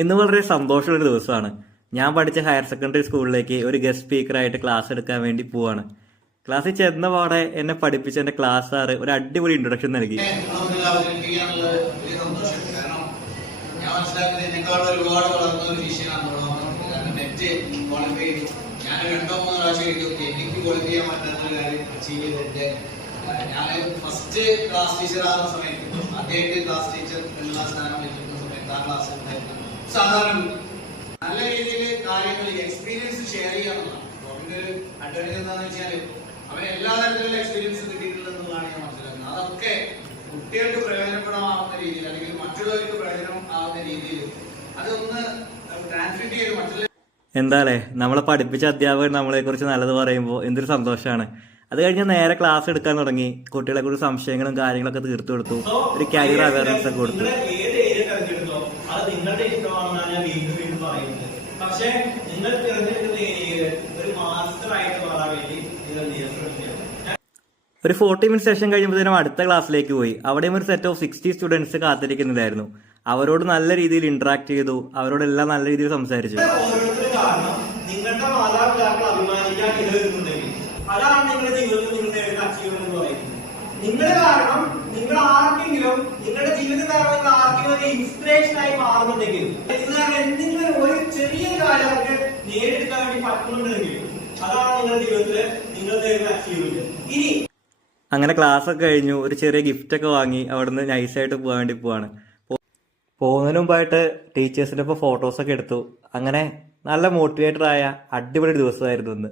ഇന്ന് വളരെ സന്തോഷമുള്ളൊരു ദിവസമാണ്. ഞാൻ പഠിച്ച ഹയർ സെക്കൻഡറി സ്കൂളിലേക്ക് ഒരു ഗസ്റ്റ് സ്പീക്കറായിട്ട് ക്ലാസ് എടുക്കാൻ വേണ്ടി പോവാണ്. ക്ലാസ്സിൽ ചെന്ന പാടെ എന്നെ പഠിപ്പിച്ച എൻ്റെ ക്ലാസ് സാറ് ഒരു അടിപൊളി ഇൻട്രൊഡക്ഷൻ നൽകി. ഞാൻ ഫസ്റ്റ് ക്ലാസ് ടീച്ചർ ആകുന്ന സമയത്ത് ആദ്യമായിട്ട് ക്ലാസ് ടീച്ചർ എല്ലാ സ്ഥാനം ലഭിക്കുന്ന സമയത്ത് ആ ക്ലാസ് സാധാരണ നല്ല രീതിയിൽ കാര്യങ്ങൾ എക്സ്പീരിയൻസ് ഷെയർ ചെയ്യാവുന്നതാണ്. ടോപ്പിന്റെ ഒരു അഡ്വാൻറ്റേജ് എന്താണെന്ന് വെച്ചാൽ അവന് എല്ലാ തരത്തിലുള്ള എക്സ്പീരിയൻസ് കിട്ടിയിട്ടുള്ളതെന്നാണ് ഞാൻ മനസ്സിലാക്കുന്നത്. അതൊക്കെ കുട്ടികൾക്ക് പ്രയോജനപ്പെടാവുന്ന രീതിയിൽ അല്ലെങ്കിൽ മറ്റുള്ളവർക്ക് പ്രയോജനം ആവുന്ന രീതിയിൽ അതൊന്ന് ട്രാൻസ്മിറ്റ് ചെയ്ത് മറ്റുള്ള എന്താല്ലേ നമ്മളെ പഠിപ്പിച്ച അധ്യാപകർ നമ്മളെ കുറിച്ച് നല്ലത് പറയുമ്പോൾ എന്തൊരു സന്തോഷമാണ്. അത് കഴിഞ്ഞ് നേരെ ക്ലാസ് എടുക്കാൻ തുടങ്ങി. കുട്ടികളെ കുറിച്ച് സംശയങ്ങളും കാര്യങ്ങളൊക്കെ തീർത്തു കൊടുത്തു. ഒരു കരിയർ അവയർനെസ് ഒക്കെ കൊടുത്തു. ഒരു 40 മിനിറ്റ് സെഷൻ കഴിയുമ്പോഴത്തേനും അടുത്ത ക്ലാസ്സിലേക്ക് പോയി. അവിടെയും ഒരു സെറ്റ് ഓഫ് 60 സ്റ്റുഡൻസ് കാത്തിരിക്കുന്നുണ്ടായിരുന്നു. അവരോട് നല്ല രീതിയിൽ ഇന്ററാക്ട് ചെയ്തു. അവരോടെല്ലാം നല്ല രീതിയിൽ സംസാരിച്ചു. നിങ്ങളുടെ മാതാപിതാക്കൾ അഭിമാനിക്കാൻ ഇടവരുന്നുണ്ടെങ്കിൽ അതാണ് നിങ്ങളുടെ ജീവിതത്തിൽ നിങ്ങൾ നേടുന്ന അച്ചീവ്മെന്റ് എന്ന് പറയുന്നത്. നിങ്ങളുടെ കാരണം നിങ്ങൾ ആർക്കെങ്കിലും നിങ്ങളുടെ ജീവിത കാരണം ആർക്കെങ്കിലും ഒരു ഇൻസ്പിറേഷൻ ആയി മാറുന്നുണ്ടെങ്കിൽ എന്തെങ്കിലും ഒരു ചെറിയ കാര്യം അവർക്ക് നേടിയെടുക്കാൻ വേണ്ടി പറ്റുന്നുണ്ടെങ്കിൽ അതാണ് നിങ്ങളുടെ ജീവിതത്തിൽ നിങ്ങൾ നേടുന്ന അച്ചീവ്മെന്റ്. ഇനി അങ്ങനെ ക്ലാസ് ഒക്കെ കഴിഞ്ഞു. ഒരു ചെറിയ ഗിഫ്റ്റ് ഒക്കെ വാങ്ങി അവിടുന്ന് നൈസായിട്ട് പോകാൻ വേണ്ടി പോവാണ്. പോകുന്നതിന് മുമ്പായിട്ട് ടീച്ചേഴ്സിന്റെ ഒപ്പം ഫോട്ടോസൊക്കെ എടുത്തു. അങ്ങനെ നല്ല മോട്ടിവേറ്റഡ് ആയ അടിപൊളി ദിവസമായിരുന്നു ഇന്ന്.